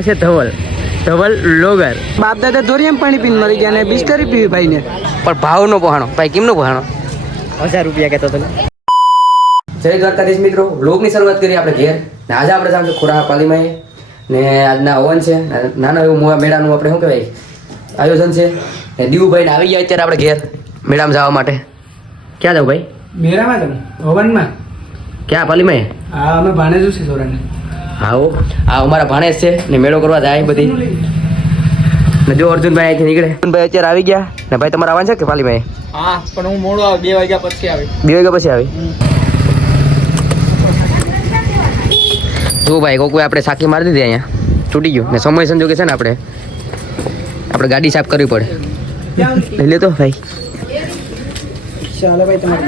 આ છે ધવલ લોગર. બાપ દાદા ધોરિયામ પાણી પીને મરી ગયા ને બિસ્ટરી પીવી ભાઈ ને. પણ ભાવ નો પહાણો ભાઈ, કેમનો પહાણો? 1000 રૂપિયા કહેતો તને. જય દ્વારકાધીશ મિત્રો, વ્લોગની શરૂઆત કરીએ આપણે ઘેર. ને આજે આપણે જામ છે ખોરા પાલીમાં ને આજના હવન છે, નાનો એવું મેળાનું આપણે શું કહેવાય આયોજન છે. ને દીવુભાઈ ને આવી ગયા અત્યારે આપણે ઘેર મેળામાં જવા માટે. ક્યાં જાવ ભાઈ? મેળામાં જાઉં હવનમાં. ક્યાં પાલીમાં? હા અમે ભાણેજ છે સોરાને. હા આ અમારા ભાણેજ છે ને મેળો કરવા જાય બધી. ને જો અર્જુનભાઈ અહીંથી નીકળે. અર્જુનભાઈ અત્યારે આવી ગયા ને ભાઈ તમારે આવવાનું છે કે પાલીમાં? હા પણ હું મોડો આવે 2 વાગ્યા પછી આવી. 2 વાગ્યા પછી આવી. જો ભાઈ કોઈ આપણે સાખી મારી દીધી અહીંયા છૂટી ગયું ને સમય સંજોગે છે ને આપણે ગાડી સાફ કરવી પડે. લઈ લેતો ભાઈ. ચાલો ભાઈ તમારે.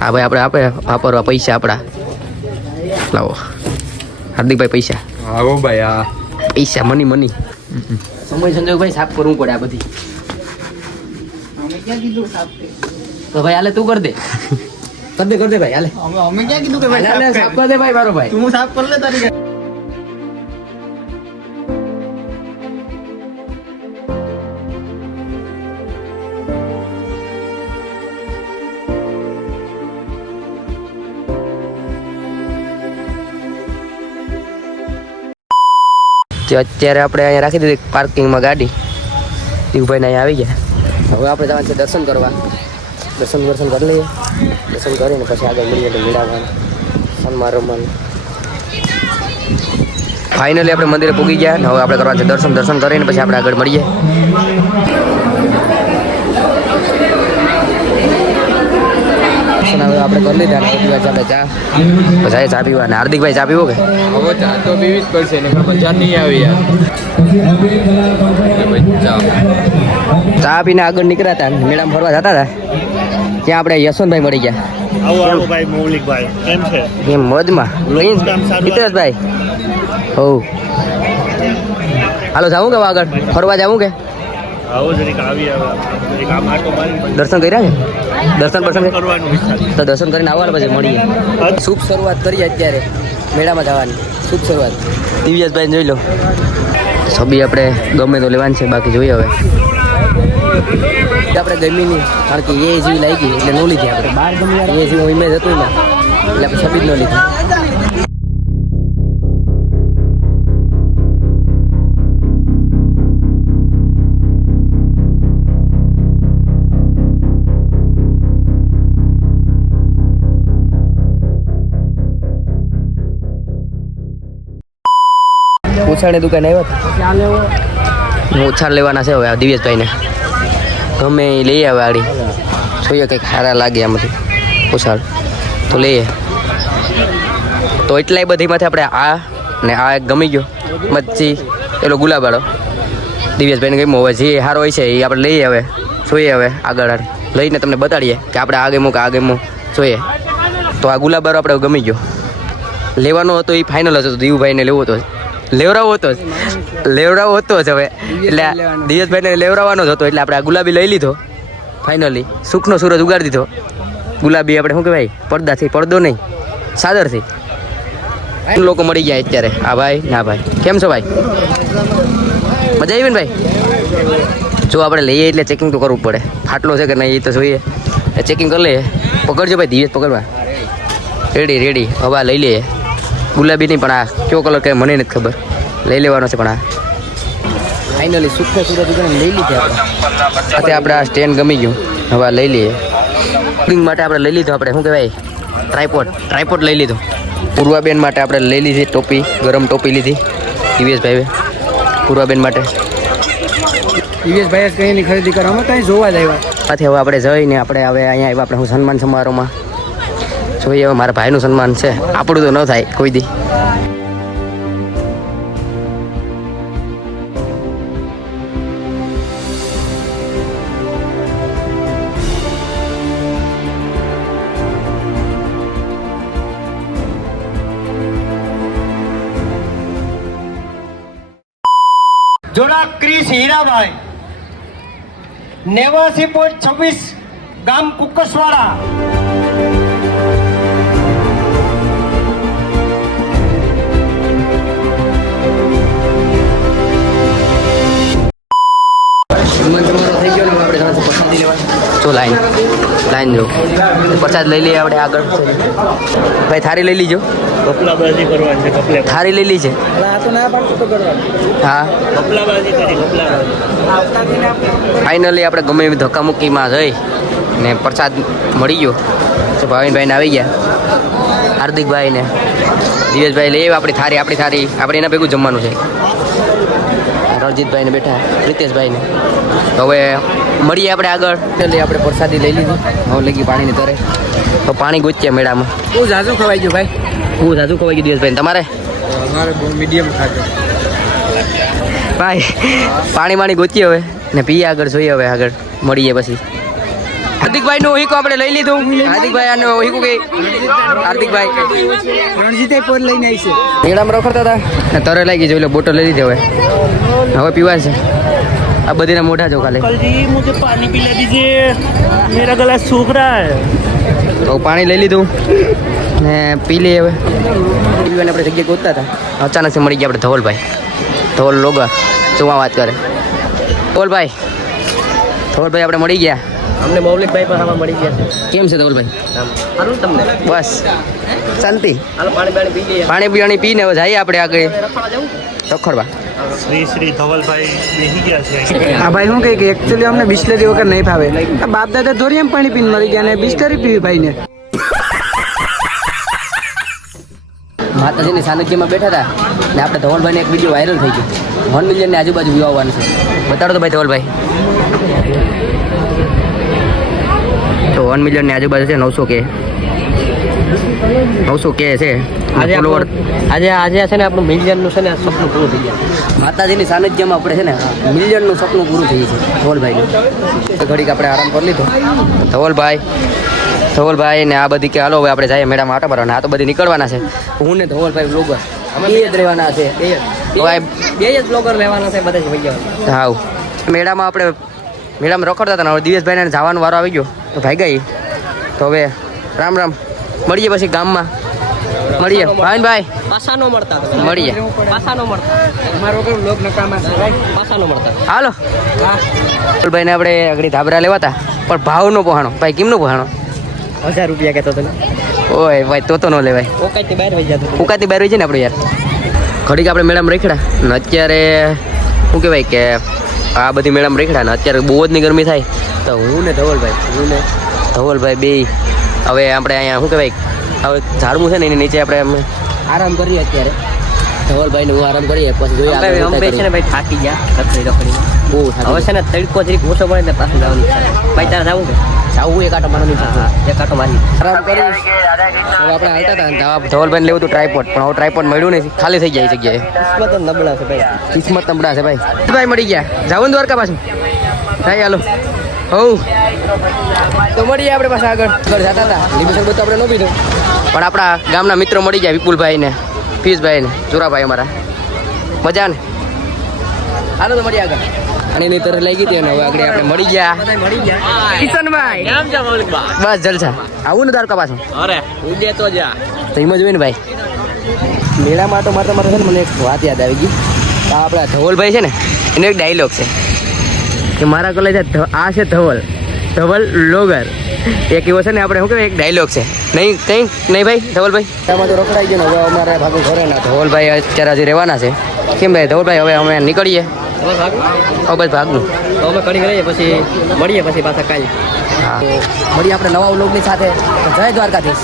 હા ભાઈ આપણે વાપરવા પૈસા આપણા. લાવો હાર્દિકભાઈ પૈસા. આવો ભાઈ આ પૈસા મની. સમય સંજોગ ભાઈ સાફ કરવું પડે આ બધી. અમે ક્યાં કીધું સાફ કર. તો ભાઈ હાલે તું કર દે. કર દે ભાઈ હાલે. અમે ક્યાં કીધું કે ભાઈ હાલે સાફ કર દે ભાઈ મારો ભાઈ. તું સાફ કર લે તારી. અત્યારે આપણે અહીંયા રાખી દીધી પાર્કિંગમાં ગાડી. દીવભાઈને અહીંયા આવી ગયા. હવે આપણે જવાનું છે દર્શન કરવા. દર્શન કરી લઈએ. દર્શન કરીને પછી આગળ મળીએ તો મેળામાં સન્માન રમવાનું. ફાઇનલી આપણે મંદિરે પૂગી ગયા. હવે આપણે કરવા છે દર્શન કરીને પછી આપણે આગળ મળીએ. હવે આપણે કરી લીધા ને પીવા આપણે ચા પછી ચા પીવા. ને હાર્દિકભાઈ ચા પીવો કે? હવે ચા તો પીવી જ પડશે ને મજા નહીં આવી યાર. ચા પીને આગળ નીકળ્યા હતા મેળામાં ફરવા જતા હતા ત્યાં આપણે યશવંતભાઈ મળી ગયા. આવો ભાઈ મૌલિકભાઈ કેમ છે? એમ મોજમાં ભાઈ. હો હાલો જાવું કે આગળ ફરવા જાવું કે? આવો જરીક આવી એક આ માટો મારી દર્શન કર્યા કે? દર્શન કરવાનું વિચાર. તો દર્શન કરીને આવવાનું પછી મળીએ. શુભ શરૂઆત કરીએ અત્યારે મેળામાં જવાની. શુભ શરૂઆત. દિવ્યાસભાઈ જોઈ લો. છબી આપણે ગમે તો લેવાની છે, બાકી જોઈએ હવે. આપણે ગમી નહીં કારણ કે એ જેવી લાગી એટલે ન લીધી આપણે. બહાર ગમે એ જેવું ઇમેજ હતું ને એટલે આપણે છબી જ ન લીધી. ઉછાળની દુકાન આવ્યા હતા. ઉછાળ લેવાના છે હવે દિવ્યેશભાઈને. ગમે એ લઈ આવે આડી. જોઈએ કંઈક સારા લાગે આમાંથી ઉછાળ તો લઈએ. તો એટલાય બધીમાંથી આપણે આ ને આ એક ગમી ગયો. મચ્છી પેલો ગુલાબવાળો દિવ્યેશભાઈને ગમ્યો. હવે જે સારો હોય છે એ આપણે લઈએ. હવે જોઈએ હવે આગળ લઈને તમને બતાડીએ કે આપણે આ ગમ્યું કે આ ગમ્યું જોઈએ. તો આ ગુલાબવાળો આપણે ગમી ગયો. લેવાનો હતો એ ફાઇનલ હતો. દીવુભાઈને લેવો હતો, લેવરાવો હતો જ હવે. એટલે દિવેશભાઈને લેવરાવાનો જ હતો એટલે આપણે આ ગુલાબી લઈ લીધો ફાઇનલી. સુખનો સૂરજ ઉગાડી દીધો. ગુલાબી આપણે શું કહેવાય પડદાથી, પડદો નહીં સાદરથી. લોકો મળી ગયા અત્યારે. આ ભાઈ ના ભાઈ કેમ છો ભાઈ? મજા આવી ને ભાઈ? જો આપણે લઈએ એટલે ચેકિંગ તો કરવું પડે. ફાટલો છે કે નહીં એ તો જોઈએ. ચેકિંગ કરી લઈએ. પકડજો ભાઈ દિવેશ પકડવા. રેડી હવે આ લઈ લઈએ. ગુલાબી નહીં પણ આ કયો કલર કે મને નથી ખબર. લઈ લેવાનો છે પણ આ ફાઇનલી સુખનો સૂરજ લઈ લીધી આપણે. આપણે આ સ્ટેન્ડ ગમી ગયું. હવે આ લઈ લઈએ. બુકિંગ માટે આપણે લઈ લીધો. આપણે શું કહેવાય ટ્રાયપોડ લઈ લીધો. પૂર્વાબેન માટે આપણે લઈ લીધી ટોપી, ગરમ ટોપી લીધી દિવ્યેશભાઈ પૂર્વાબેન માટે. દિવ્યેશભાઈ કઈ ખરીદી કરવામાં કઈ જોવા જ આવ્યા. આથી હવે આપણે જઈને આપણે હવે અહીંયા આવ્યા આપણે સન્માન સમારોહમાં. જોઈએ હવે મારા ભાઈનું સન્માન છે, આપણું તો ન થાય કોઈ દી. જોડા ક્રિસ હીરાભાઈ 89.26 ગામ કુકસવાડા. તો લાઈન જો પ્રસાદ લઈ લઈએ આપણે આગળ ભાઈ થારી લઈ લીજો કપલાબાજી કરવાની છે કપલે થારી લઈ લી છે હા કપલાબાજી કરી કપલાબાજી ફાઇનલી આપણે ગમે એવી ધક્કામુક્કીમાં જઈ ને પ્રસાદ મળી ગયો તો ભાવિનભાઈને આવી ગયા હાર્દિકભાઈ ને દિવેશભાઈ લઈ આપણી થારી આપણે એના ભેગું જમવાનું છે રણજીતભાઈને બેઠા પ્રિતેશભાઈને તો હવે મળીએ આપણે આગળ એટલે આપણે પ્રસાદી લઈ લીધી હવે લગી પાણીની તરે તો પાણી ગોચ્યા મેળામાં બહુ ઝાઝું ખવાઈ ગયું ભાઈ. હું સાચું ખવાઈ ગયું દિવેશભાઈ તમારે અમારે બહુ મીડિયમ ખાતે ભાઈ પાણી ગોચીએ હવે ને પીએ આગળ જોઈએ હવે આગળ મળીએ પછી હાર્દિકભાઈ નું ઓહીકો આપણે લઈ લીધું હાર્દિકભાઈ આનું ઓહીકો કે હાર્દિકભાઈ રણજીતે પોર લઈને આવી છે. મેળામાં રખડતા હતા ને તરે લાગી જોઈ લો બોટલ લઈ લીધી હવે પીવા છે આ બધીના મોઢા જો ખાલી अंकल जी मुझे पानी पिला दीजिए मेरा गला सूख रहा है તો પાણી લઈ લીધું ને પી લઈએ હવે પીવાને આપણે જગ્યા ગોતતા હતા અચાનક મળી ગયા આપણે ધવલ લોગા જોવા વાત કરે ધવલભાઈ આપણે મળી ગયા અમને મૌલિકભાઈ પણ આમાં મળી ગયા છે. કેમ છે ધવલભાઈ સારું તમને બસ ચાલતી હાલો પાણી પી લઈએ. પાણી પીવાની પીને હવે જઈએ આપણે આગળ રખડવા श्री श्री धवलभाई यही गया છે આ ભાઈ શું કહે કે એકચ્યુઅલી અમને બિસ્લરી વગર નહીં ભાવે. આ બાપ દાદા ધોરી એમ પાણી પીને મરી ગયા ને બિસ્લરી પીવી ભાઈને. માતાજીની સાનિધ્યમાં બેઠા હતા ને આપણે ધવલભાઈને એક વિડીયો વાયરલ થઈ ગયો 1 મિલિયનની આજુબાજુ વ્યૂ આવવાનું છે બતાડો તો ભાઈ ધવલભાઈ તો 1 મિલિયનની આજુબાજુ છે 900 કે છે આજે છે ને આપણું મિલિયનનું છે ને સપનું પૂરું થઈ ગયા. માતાજીની સાનિધ્યમાં આપણે છે ને મિલિયનનું સપનું પૂરું થઈ છે ધવલભાઈનું તો ઘડીક આપણે આરામ કરી લીધો ધવલભાઈ ને આ બધી કે હાલો હવે આપણે જઈએ મેળામાં આટા ભરવાના આ તો બધી નીકળવાના છે હું ને ધવલભાઈ બ્લોગર બે જ રહેવાના છે બે જ બ્લોગર લેવાના છે બધા જ ભાઈ જવાના. હા મેળામાં રખડતા હતા ને હવે દિવેશભાઈને જવાનો વારો આવી ગયો તો ભાઈ ગઈ તો હવે રામ મળીએ પછી ગામમાં મળીએ ભાઈ પાછા નો મળતા મળીએ અમારો કોઈ લોક નકામા છે ભાઈ. પાછા નો મળતા હાલો ધવલભાઈને આપણે આગળ ધાબરા લેવાતા પણ ભાવ નો પહોંચાણો ભાઈ કેમનો પહોંચાણો 1000 રૂપિયા કહેતો તને ઓય ભાઈ તો ન લેવાય ઓકાઈથી બહાર વહી જતો ઉકાતી બહાર હોય છે ને આપણે યાર ઘડીક આપણે મેળામાં રેખડા ને અત્યારે શું કહેવાય કે આ બધી મેળામાં રેખડા ને અત્યારે બહુ જ ગરમી થાય તો હું ને ધવલભાઈ બે હવે આપણે અહીંયા શું કહેવાય હવે ઝાડવું છે ને એની નીચે આપણે આરામ કરીએ અત્યારે ધવલભાઈને હું આરામ કરીએ પછી જોઈએ અમે છે ને ભાઈ થાકી ગયા રખડી બહુ હવે છે ને તડકો જરીક ઓછો પડે ને પાછું જવાનું છે ભાઈ તારે જવું કે જાવું એક આટો મારવાની ઈચ્છા છે. એક આટો મારી આરામ કરી હવે આપણે હાલતા હતા ને ધવલભાઈને લેવું હતું ટ્રાયપોડ પણ હવે ટ્રાયપોડ મળ્યું નહીં ખાલી થઈ ગયા એ જગ્યાએ કિસ્મત જ નબળા છે ભાઈ. કિસ્મત નબળા છે ભાઈ મળી ગયા જાવું દ્વારકા પાછું થાય હાલો તો મળીએ આપણે પાછા આગળ જતા હતા લીંબુ શરબત તો આપણે ન પીધું પણ આપણા ગામના મિત્રો મળી ગયા વિપુલભાઈ ને પિયુષભાઈ ને ચોરાભાઈ અમારા મજા ને હાલો તો મળીએ આગળ અને એની તરફ લઈ ગઈ હતી અને હવે આગળ આપણે મળી ગયા કિશનભાઈ બસ જલસા આવું ને દ્વારકા પાછું અરે ઉડે તો જા તો એમ જ હોય ને ભાઈ મેળામાં તો મારે છે ને મને એક વાત યાદ આવી ગઈ આ આપણા ધવલભાઈ છે ને એનો એક ડાયલોગ છે કે મારા કોલેજ આ છે ધવલ લોગર એક એવો છે ને આપણે શું કહેવાય એક ડાયલોગ છે નહીં ભાઈ ધવલભાઈ આમાં તો રખડાઈ ગયો ને હવે અમારે ભાગું ઘરે ના ધવલભાઈ અત્યારે હજી રહેવાના છે કેમ ભાઈ ધવલભાઈ હવે અમે નીકળીએ બસ ભાગનું તો અમે કરી લઈએ પછી મળીએ પછી પાછા કાલે હા મળીએ આપણે નવા વ્લોગની સાથે જય દ્વારકાધીશ.